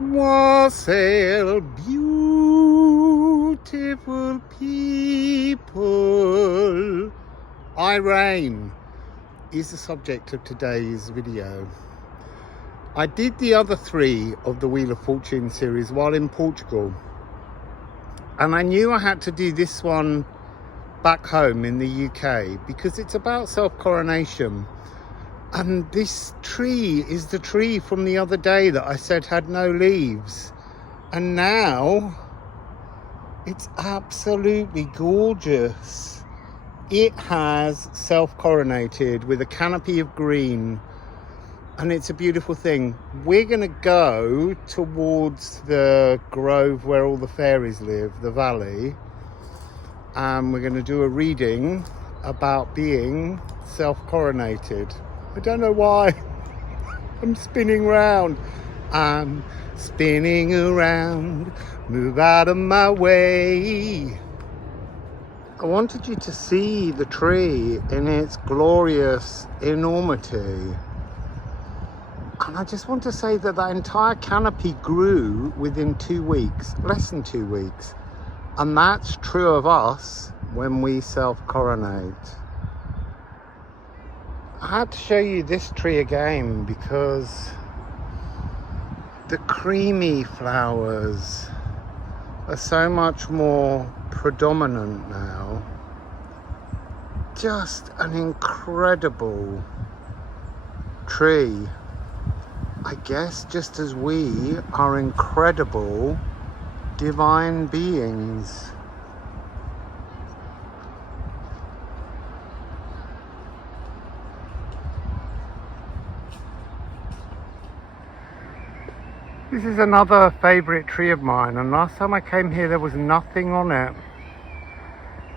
Wassail, beautiful people. Ædan is the subject of today's video. I did the other three of the Wheel of Fortune series while in Portugal, and I knew I had to do this one back home in the UK because it's about self-coronation. And this tree is the tree from the other day that I said had no leaves. And now it's absolutely gorgeous. It has self-coronated with a canopy of green. And it's a beautiful thing. We're going to go towards the grove where all the fairies live, the valley. And we're going to do a reading about being self-coronated. I don't know why. I'm spinning round. I'm spinning around. Move out of my way. I wanted you to see the tree in its glorious enormity. And I just want to say that that entire canopy grew within 2 weeks, less than 2 weeks. And that's true of us when we self-coronate. I had to show you this tree again because the creamy flowers are so much more predominant now. Just an incredible tree. I guess just as we are incredible divine beings. This is another favourite tree of mine, and last time I came here there was nothing on it.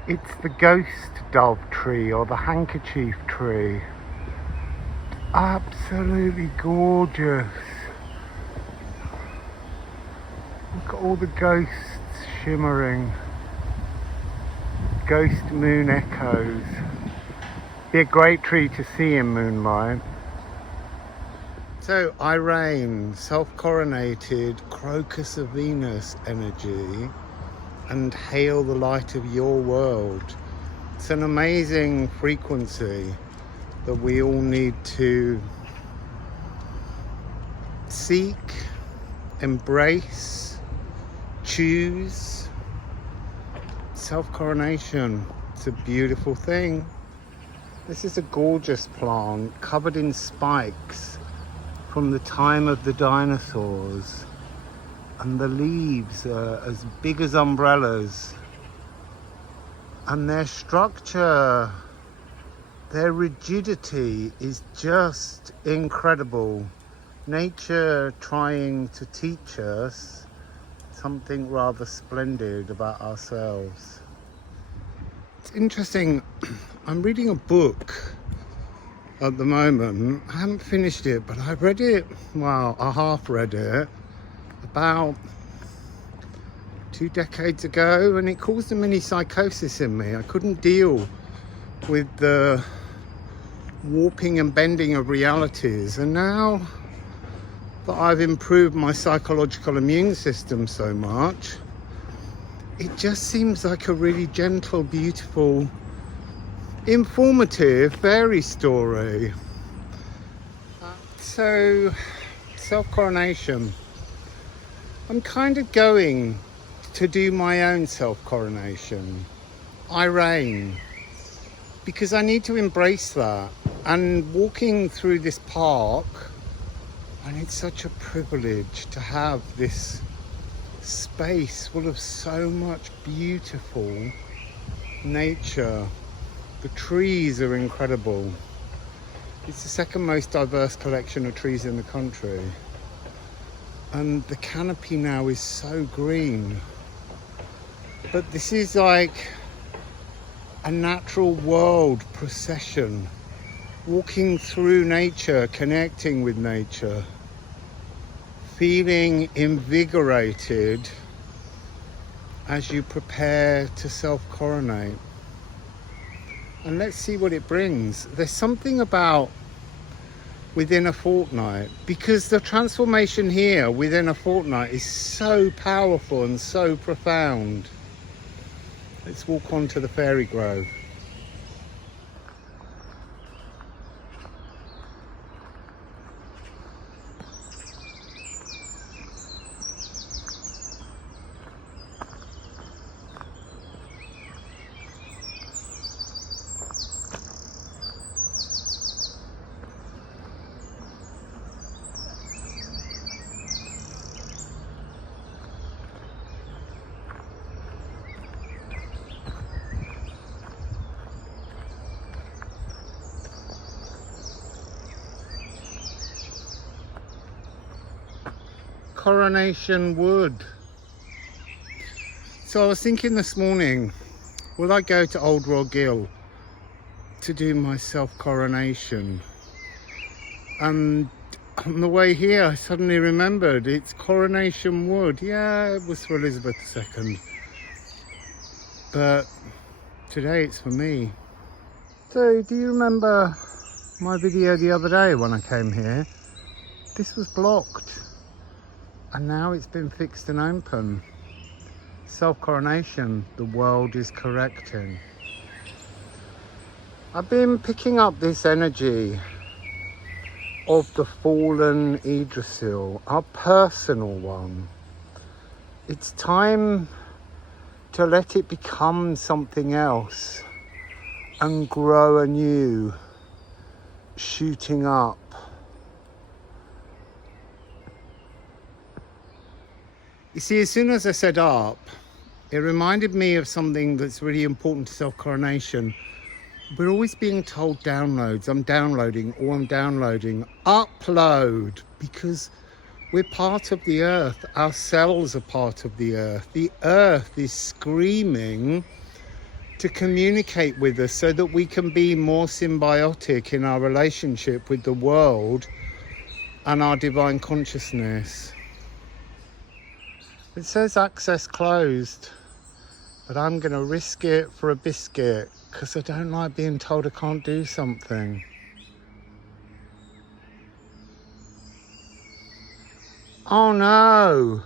It's the ghost dove tree or the handkerchief tree. Absolutely gorgeous. Look at all the ghosts shimmering. Ghost moon echoes. Be a great tree to see in moonlight. So Ædan, self-coronated crocus of Venus energy, and hail the light of your world. It's an amazing frequency that we all need to seek, embrace, choose. Self-coronation, it's a beautiful thing. This is a gorgeous plant covered in spikes from the time of the dinosaurs, and the leaves are as big as umbrellas, and their structure, their rigidity is just incredible. Nature trying to teach us something rather splendid about ourselves. It's interesting, I'm reading a book at the moment. I haven't finished it, but I read it, well, I half read it about 2 decades ago, and it caused a mini psychosis in me. I couldn't deal with the warping and bending of realities, and now that I've improved my psychological immune system so much, it just seems like a really gentle, beautiful, informative fairy story. So, self-coronation. I'm kind of going to do my own self-coronation. Ædan. Because I need to embrace that. And walking through this park, and it's such a privilege to have this space full of so much beautiful nature. The trees are incredible. It's the second most diverse collection of trees in the country. And the canopy now is so green. But this is like a natural world procession. Walking through nature, connecting with nature. Feeling invigorated as you prepare to self-coronate. And let's see what it brings. There's something about within a fortnight, because the transformation here within a fortnight is so powerful and so profound. Let's walk on to the fairy grove. Coronation wood. So I was thinking this morning, will I go to Old Rogill to do my self-coronation? And on the way here I suddenly remembered it's coronation wood. Yeah, it was for Elizabeth II, but today it's for me. So do you remember my video the other day when I came here? This was blocked. And now it's been fixed and open. Self-coronation, the world is correcting. I've been picking up this energy of the fallen Yggdrasil, our personal one. It's time to let it become something else and grow anew, shooting up. You see, as soon as I said up, it reminded me of something that's really important to self-coronation. We're always being told downloads. I'm downloading, or I'm downloading. Upload, because we're part of the earth. Our cells are part of the earth. The earth is screaming to communicate with us so that we can be more symbiotic in our relationship with the world and our divine consciousness. It says access closed, but I'm going to risk it for a biscuit because I don't like being told I can't do something. Oh no!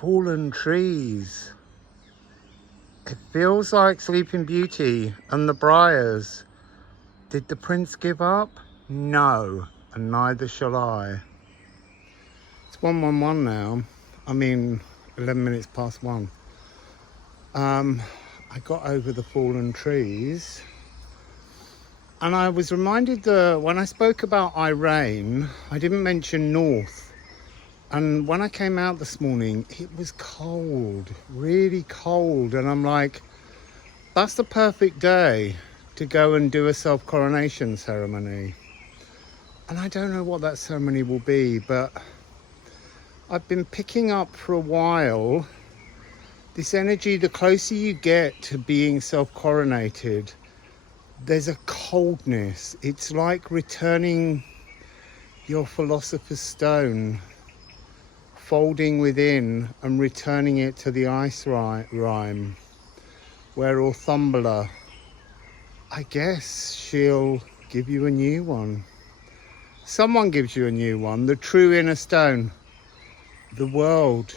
Fallen trees. It feels like Sleeping Beauty and the Briars. Did the prince give up? No, and neither shall I. It's 1:11 now. 11 minutes past 1. I got over the fallen trees, and I was reminded that when I spoke about Ædan, I didn't mention north. And when I came out this morning, it was cold, really cold, and I'm like, that's the perfect day to go and do a self-coronation ceremony. And I don't know what that ceremony will be, but I've been picking up for a while this energy. The closer you get to being self-coronated, there's a coldness. It's like returning your philosopher's stone, folding within and returning it to the ice rime, where Orthumbla, I guess she'll give you a new one. Someone gives you a new one, the true inner stone. The world,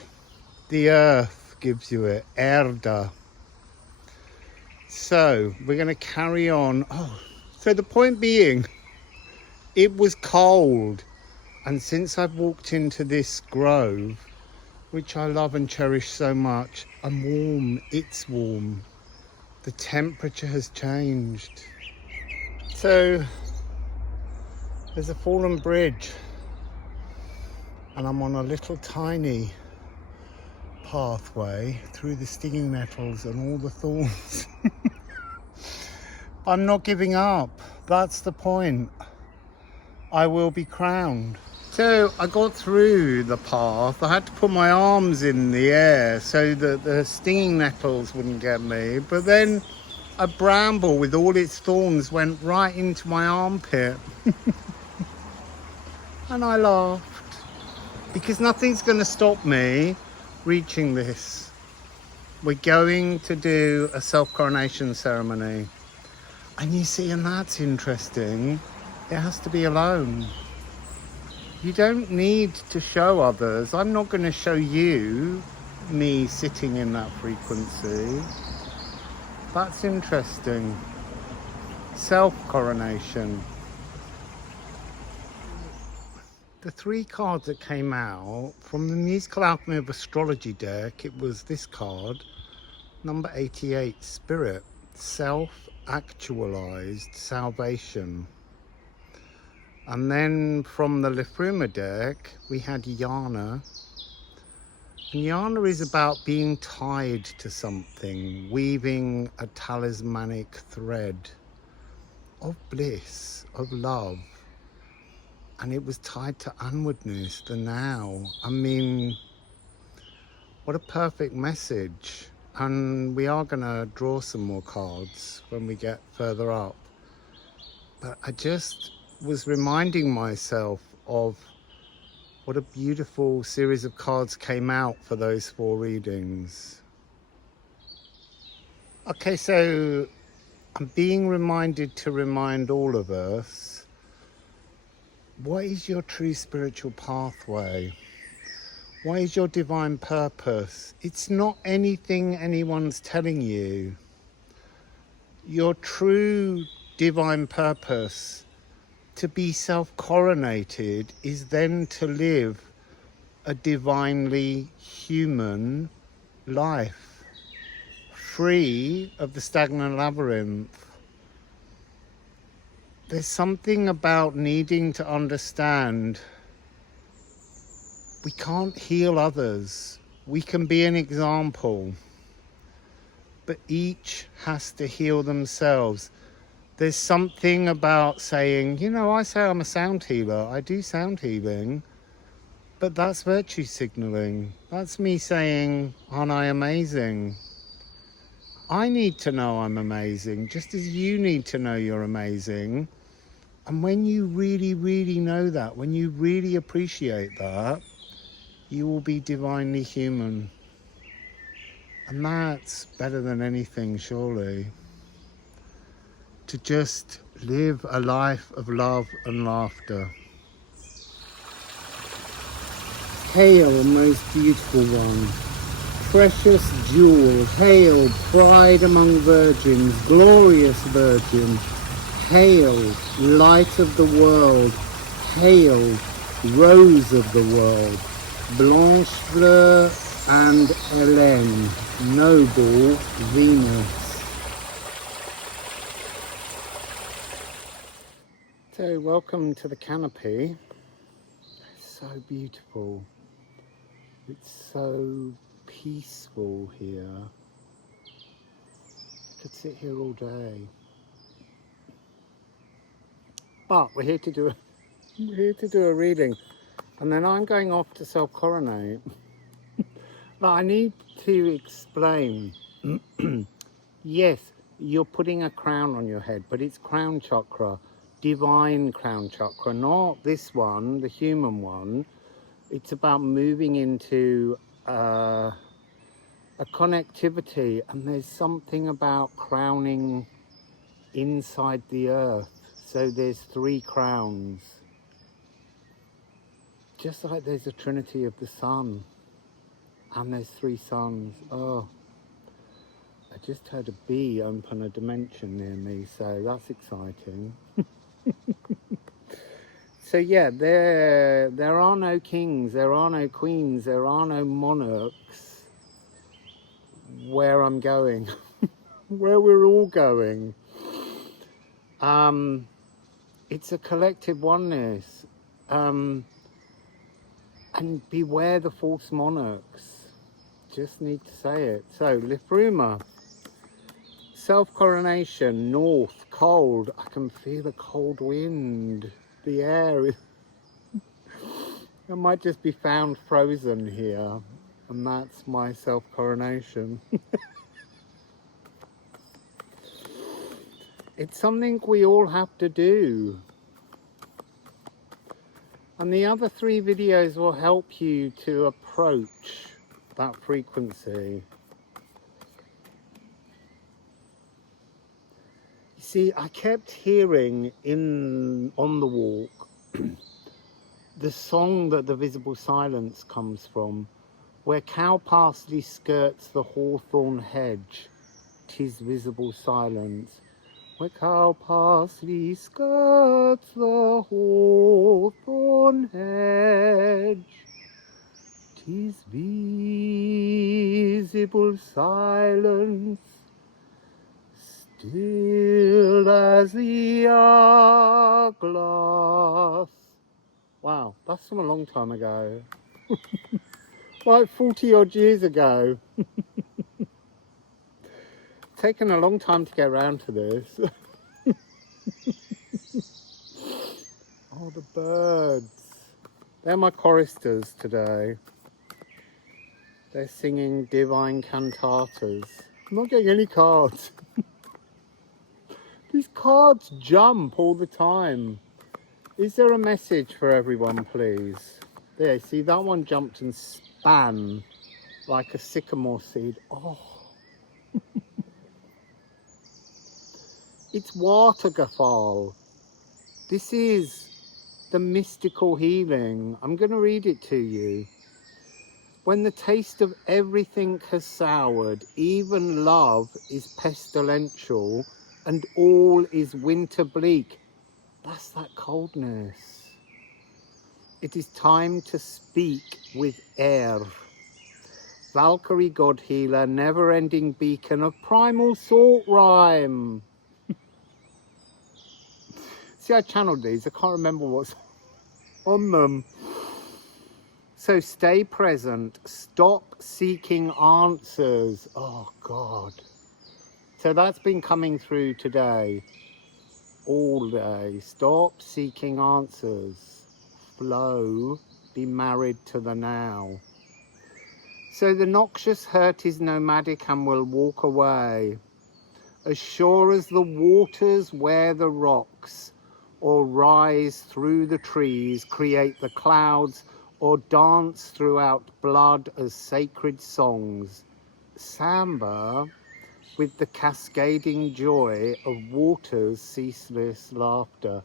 the earth gives you it, Ædan. So we're going to carry on. So the point being, it was cold, and since I've walked into this grove, which I love and cherish so much, I'm warm. It's warm. The temperature has changed. So there's a fallen bridge, and I'm on a little tiny pathway through the stinging nettles and all the thorns. I'm not giving up. That's the point. I will be crowned. So I got through the path. I had to put my arms in the air so that the stinging nettles wouldn't get me. But then a bramble with all its thorns went right into my armpit. And I laughed, because nothing's going to stop me reaching this. We're going to do a self-coronation ceremony. And you see, and that's interesting, it has to be alone. You don't need to show others. I'm not going to show you me sitting in that frequency. That's interesting. Self-coronation. The 3 cards that came out from the musical Alchemy of Astrology deck, it was this card, number 88, Spirit, Self-Actualized Salvation. And then from the Liffruma deck, we had Yana. And Yana is about being tied to something, weaving a talismanic thread of bliss, of love. And it was tied to onwardness, the now. I mean, what a perfect message. And we are going to draw some more cards when we get further up. But I just was reminding myself of what a beautiful series of cards came out for those 4 readings. Okay, so I'm being reminded to remind all of us, what is your true spiritual pathway? What is your divine purpose? It's not anything anyone's telling you. Your true divine purpose, to be self-coronated, is then to live a divinely human life, free of the stagnant labyrinth. There's something about needing to understand we can't heal others. We can be an example, but each has to heal themselves. There's something about saying, you know, I say I'm a sound healer. I do sound healing, but that's virtue signaling. That's me saying, aren't I amazing? I need to know I'm amazing, just as you need to know you're amazing. And when you really, really know that, when you really appreciate that, you will be divinely human. And that's better than anything, surely. To just live a life of love and laughter. Hail, most beautiful one, precious jewel, hail, pride among virgins, glorious virgin, hail, light of the world, hail, rose of the world, Blanche Fleur and Hélène, noble Venus. So welcome to the canopy. It's so beautiful. It's so peaceful here. I could sit here all day. But we're here to do a reading, and then I'm going off to self-coronate. But I need to explain. Yes, you're putting a crown on your head, but it's crown chakra, divine crown chakra, not this one, the human one. It's about moving into a connectivity, and there's something about crowning inside the earth. So there's 3 crowns, just like there's a trinity of the sun, and there's 3 suns. Oh, I just heard a bee open a dimension near me, so that's exciting. So yeah, there are no kings, there are no queens, there are no monarchs where I'm going, where we're all going. It's a collective oneness. And beware the false monarchs. Just need to say it. So, Liffruma, self-coronation, north, cold. I can feel the cold wind. The air is... I might just be found frozen here. And that's my self-coronation. It's something we all have to do. And the other 3 videos will help you to approach that frequency. see, I kept hearing on the walk the song that the visible silence comes from, where cow parsley skirts the hawthorn hedge, 'tis visible silence. Where cow parsley skirts the hawthorn hedge, 'tis visible silence, still as the hourglass. Wow, that's from a long time ago. Like 40 odd years ago. Taken a long time to get around to this. Oh, the birds. They're my choristers today. They're singing divine cantatas. I'm not getting any cards. These cards jump all the time. Is there a message for everyone, please? There, see, that one jumped and span like a sycamore seed. Oh. It's Watergafal. This is the mystical healing. I'm going to read it to you. When the taste of everything has soured, even love is pestilential, and all is winter bleak. That's that coldness. It is time to speak with air. Valkyrie God Healer, never-ending beacon of primal salt rhyme. See, I channeled these. I can't remember what's on them. So stay present. Stop seeking answers. Oh, God. So that's been coming through today. All day. Stop seeking answers. Flow. Be married to the now. So the noxious hurt is nomadic and will walk away. As sure as the waters wear the rocks, or rise through the trees, create the clouds, or dance throughout blood as sacred songs. Samba, with the cascading joy of water's ceaseless laughter.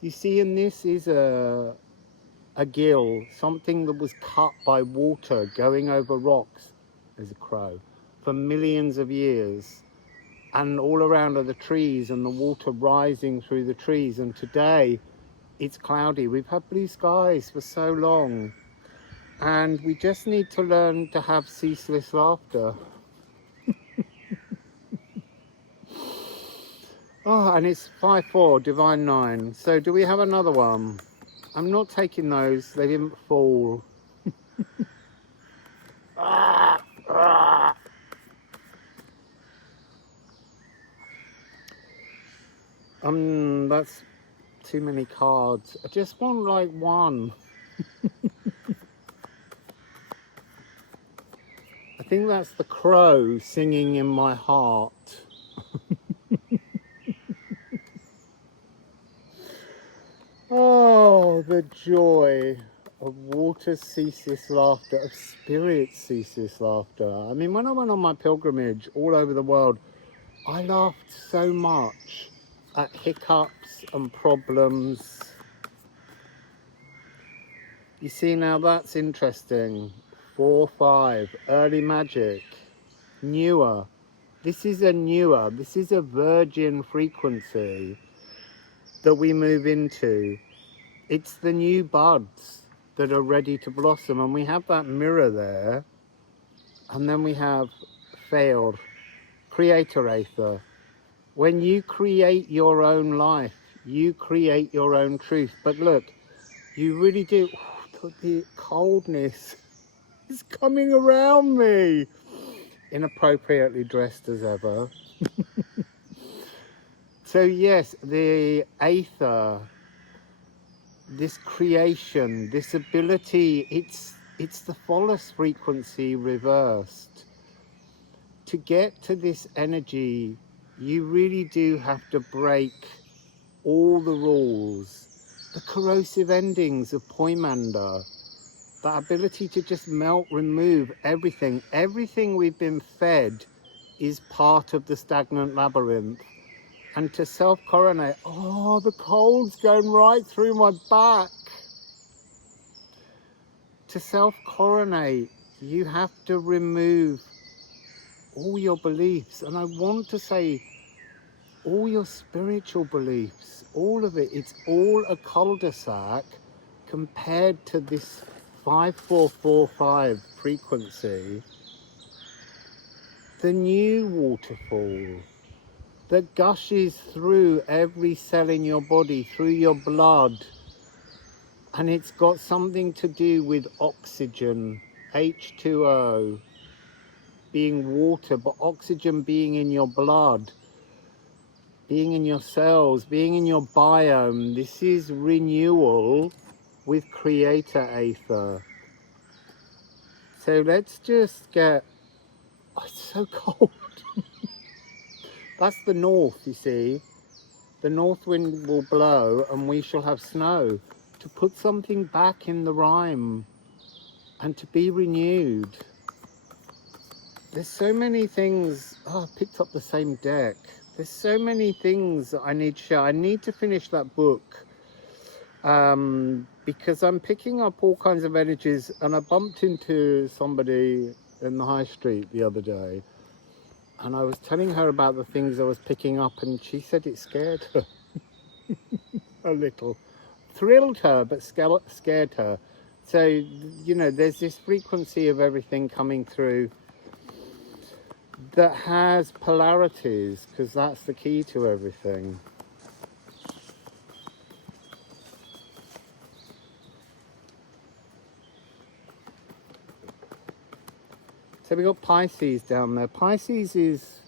You see, and this is a gill, something that was cut by water going over rocks, as a crow, for millions of years. And all around are the trees and the water rising through the trees. And today it's cloudy. We've had blue skies for so long. And we just need to learn to have ceaseless laughter. Oh, and it's 5-4, Divine 9. So do we have another one? I'm not taking those. They didn't fall. That's too many cards. I just want like one. I think that's the crow singing in my heart. Oh, the joy of water's ceaseless laughter, of spirit's ceaseless laughter. I mean, when I went on my pilgrimage all over the world, I laughed so much at hiccups and problems. You see, now that's interesting. 4-5, early magic, newer. This is a virgin frequency that we move into. It's the new buds that are ready to blossom, and we have that mirror there. And then we have Fail, Creator Aether. When you create your own life, you create your own truth. But look, you really do. The coldness is coming around me. Inappropriately dressed as ever. So yes, the Aether, this creation, this ability, it's the Phallus frequency reversed. To get to this energy, you really do have to break all the rules, the corrosive endings of Poimander, that ability to just melt, remove everything. Everything we've been fed is part of the stagnant labyrinth. And to self-coronate, oh, the cold's going right through my back. To self-coronate, you have to remove all your beliefs. And I want to say all your spiritual beliefs, all of it. It's all a cul-de-sac compared to this 5445 frequency. The new waterfall that gushes through every cell in your body, through your blood. And it's got something to do with oxygen, H2O, being water, but oxygen being in your blood, being in your cells, being in your biome. This is renewal with creator aether. So let's just get, oh, it's so cold. That's the north, you see. The north wind will blow and we shall have snow. To put something back in the rhyme and to be renewed. There's so many things. Oh, I picked up the same deck. There's so many things that I need to share. I need to finish that book because I'm picking up all kinds of energies, and I bumped into somebody in the high street the other day, and I was telling her about the things I was picking up, and she said it scared her a little. Thrilled her, but scared her. So, you know, there's this frequency of everything coming through that has polarities, because that's the key to everything. So we got Pisces down there. Pisces is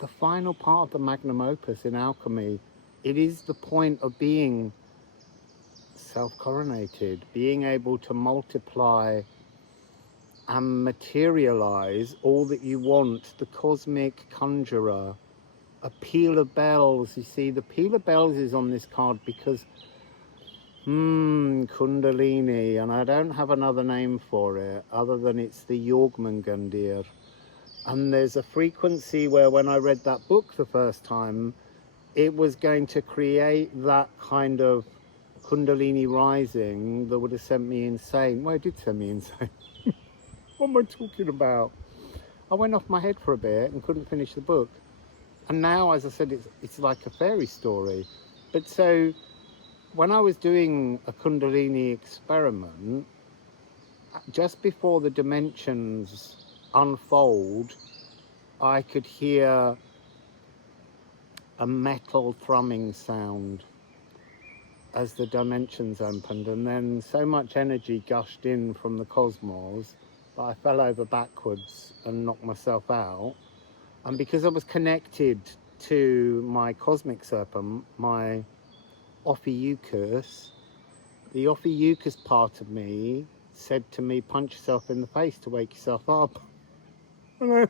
the final part of the magnum opus in alchemy. It is the point of being self-coronated, being able to multiply and materialize all that you want. The cosmic conjurer, a peal of bells. You see, the peal of bells is on this card because Kundalini, and I don't have another name for it other than it's the Jormungandr. And there's a frequency where when I read that book the first time, it was going to create that kind of Kundalini rising that would have sent me insane. Well, it did send me insane. What am I talking about? I went off my head for a bit and couldn't finish the book. And now, as I said, it's like a fairy story. But so when I was doing a Kundalini experiment, just before the dimensions unfold, I could hear a metal thrumming sound as the dimensions opened, and then so much energy gushed in from the cosmos that I fell over backwards and knocked myself out. And because I was connected to my cosmic serpent, my Ophiuchus, the Ophiuchus part of me said to me, punch yourself in the face to wake yourself up. And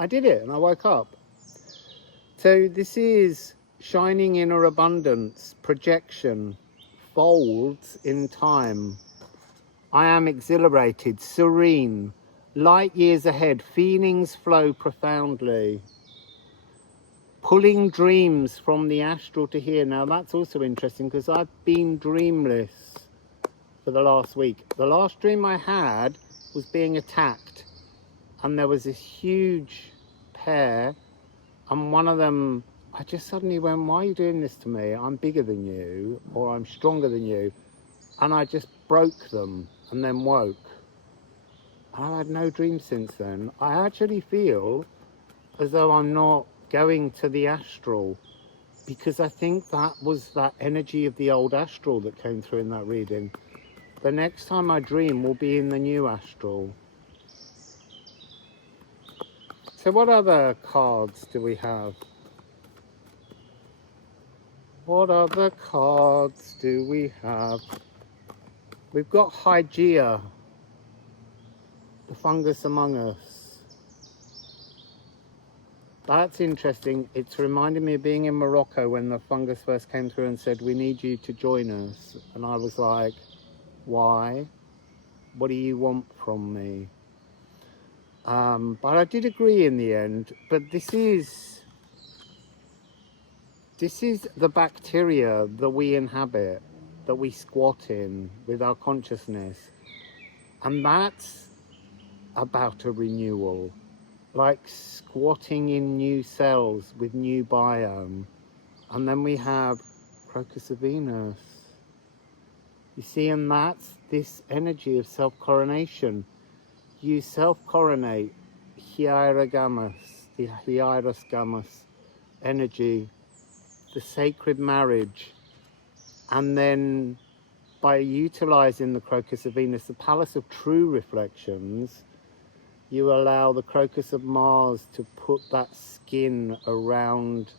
I did it, and I woke up. So this is shining inner abundance, projection, folds in time. I am exhilarated, serene, light years ahead, feelings flow profoundly. Pulling dreams from the astral to here. Now that's also interesting because I've been dreamless for the last week. The last dream I had was being attacked, and there was this huge pair, and one of them, I just suddenly went, why are you doing this to me? I'm bigger than you, or I'm stronger than you. And I just broke them and then woke. And I've had no dreams since then. I actually feel as though I'm not going to the astral, because I think that was that energy of the old astral that came through in that reading. The next time I dream will be in the new astral. So what other cards do we have? What other cards do we have? We've got Hygeia, the fungus among us. That's interesting. It's reminding me of being in Morocco when the fungus first came through and said, we need you to join us. And I was like, why? What do you want from me? But I did agree in the end. But this is This is the bacteria that we inhabit, that we squat in with our consciousness. And that's about a renewal, like squatting in new cells with new biome. And then we have Crocus of Venus. You see, and that's this energy of self-coronation. You self-coronate Hierogamous, the Hierosgamous energy, the sacred marriage, and then by utilizing the Crocus of Venus, the Palace of True Reflections, you allow the Crocus of Mars to put that skin around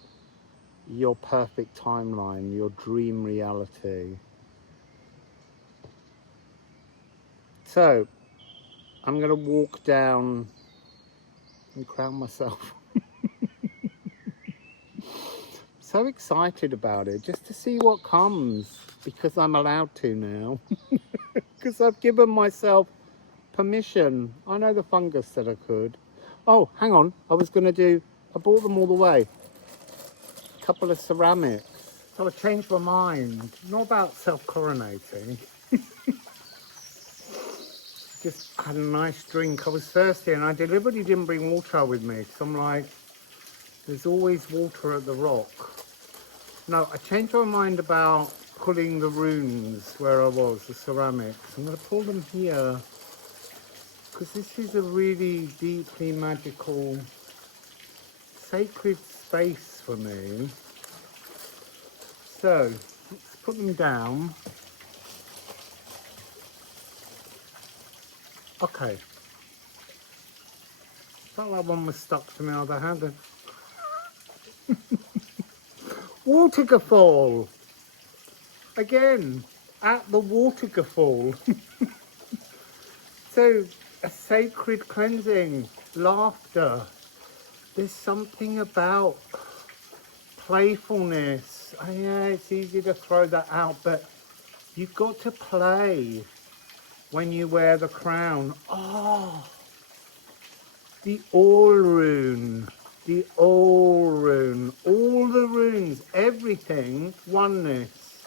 your perfect timeline, your dream reality. So I'm going to walk down and crown myself. So excited about it, just to see what comes, because I'm allowed to now. Because I've given myself permission. I know the fungus said I could. Oh, hang on, I bought them all the way. A couple of ceramics. So I changed my mind. Not about self-coronating. Just had a nice drink. I was thirsty and I deliberately didn't bring water with me, because I'm like, there's always water at the rock. No, I changed my mind about pulling the runes where I was, the ceramics. I'm going to pull them here, because this is a really deeply magical, sacred space for me. So, let's put them down. Okay. Felt like one was stuck to my other hand. Waterfall! Again, at the waterfall. So, a sacred cleansing, laughter. There's something about playfulness. Yeah, it's easy to throw that out, but you've got to play when you wear the crown. Oh, the all rune, all the runes, everything, oneness.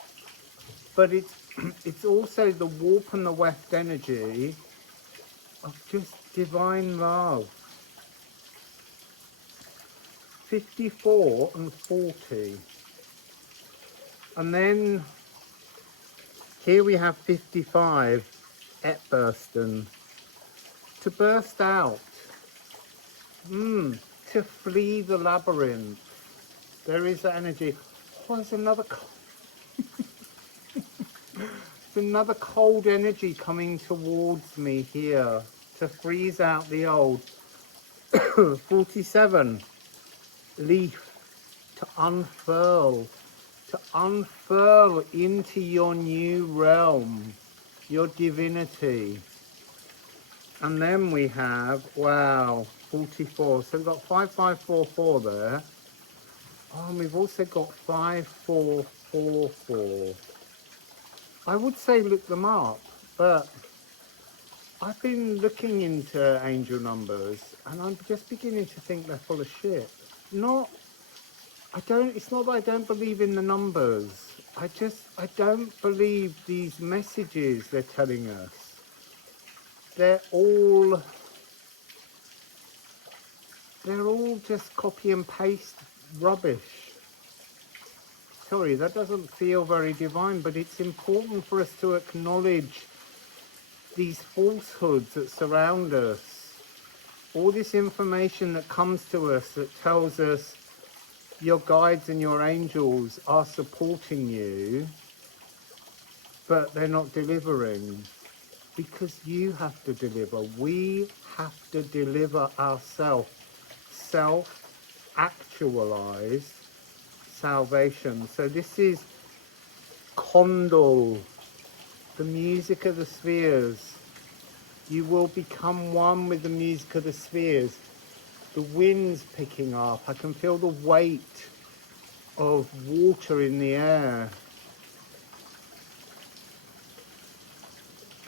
But it's also the warp and the weft energy of just divine love. 54 and 40. And then here we have 55, Etbursten. To burst out. To flee the labyrinth. There is that energy. Oh, there's another another cold energy coming towards me here. To freeze out the old. 47, leaf. To unfurl. To unfurl into your new realm. Your divinity. And then we have, wow, 44. So we've got 5544 there. Oh, and we've also got 5444. I would say look them up, but I've been looking into angel numbers and I'm just beginning to think they're full of shit. It's not that I don't believe in the numbers. I don't believe these messages they're telling us. They're all just copy and paste rubbish. Sorry, that doesn't feel very divine, but it's important for us to acknowledge these falsehoods that surround us. All this information that comes to us that tells us your guides and your angels are supporting you, but they're not delivering. Because you have to deliver. We have to deliver ourselves. Self-actualized salvation. So this is Condal, the music of the spheres. You will become one with the music of the spheres. The wind's picking up. I can feel the weight of water in the air.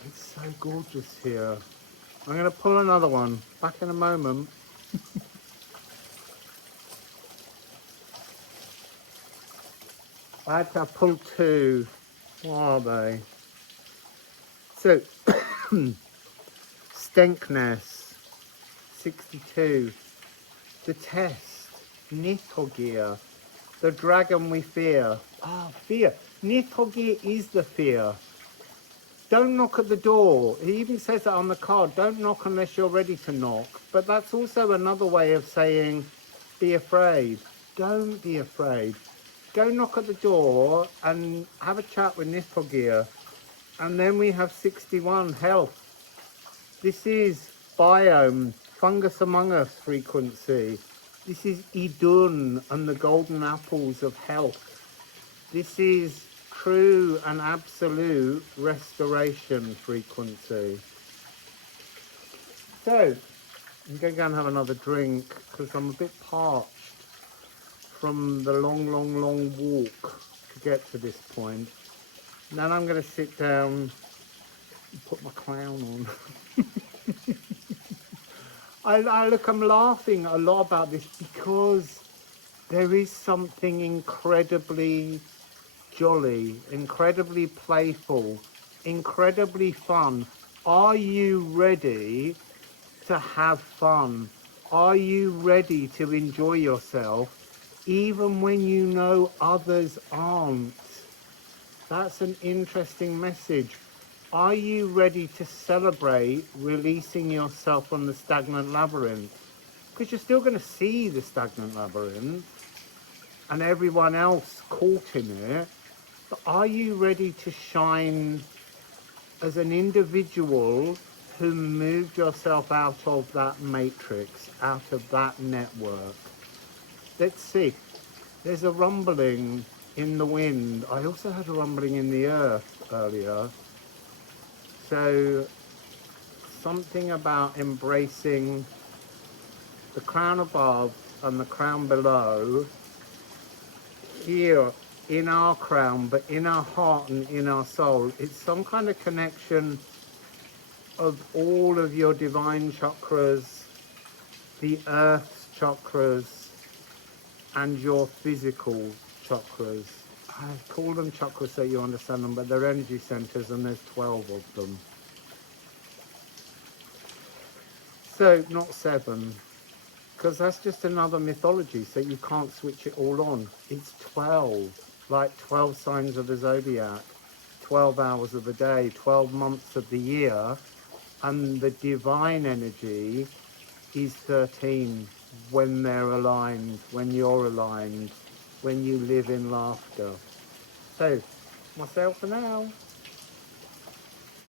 It's so gorgeous here. I'm going to pull another one. Back in a moment. I had to pull two. What are they? So, Stenkness, 62. The Test, Nithogir, the Dragon we fear. Ah, fear. Nithogir is the fear. Don't knock at the door. He even says that on the card. Don't knock unless you're ready to knock. But that's also another way of saying, be afraid. Don't be afraid. Go knock at the door and have a chat with Nithogir. And then we have 61, health. This is biome, fungus among us frequency. This is Ædan and the golden apples of health. This is true and absolute restoration frequency. So, I'm going to go and have another drink because I'm a bit parched from the long walk to get to this point. Then I'm going to sit down and put my crown on. I'm laughing a lot about this because there is something incredibly jolly, incredibly playful, incredibly fun. Are you ready to have fun? Are you ready to enjoy yourself even when you know others aren't? That's an interesting message. Are you ready to celebrate releasing yourself from the stagnant labyrinth? Because you're still going to see the stagnant labyrinth and everyone else caught in it. But are you ready to shine as an individual who moved yourself out of that matrix, out of that network? Let's see. There's a rumbling in the wind. I also had a rumbling in the earth earlier. So something about embracing the crown above and the crown below, here in our crown, but in our heart and in our soul. It's some kind of connection of all of your divine chakras, the earth's chakras, and your physical chakras. I call them chakras so you understand them, but they're energy centers and there's 12 of them. So, not 7, because that's just another mythology, so you can't switch it all on. It's 12, like 12 signs of the zodiac, 12 hours of the day, 12 months of the year, and the divine energy is 13 when they're aligned, when you're aligned, when you live in laughter. So, Wassail for now.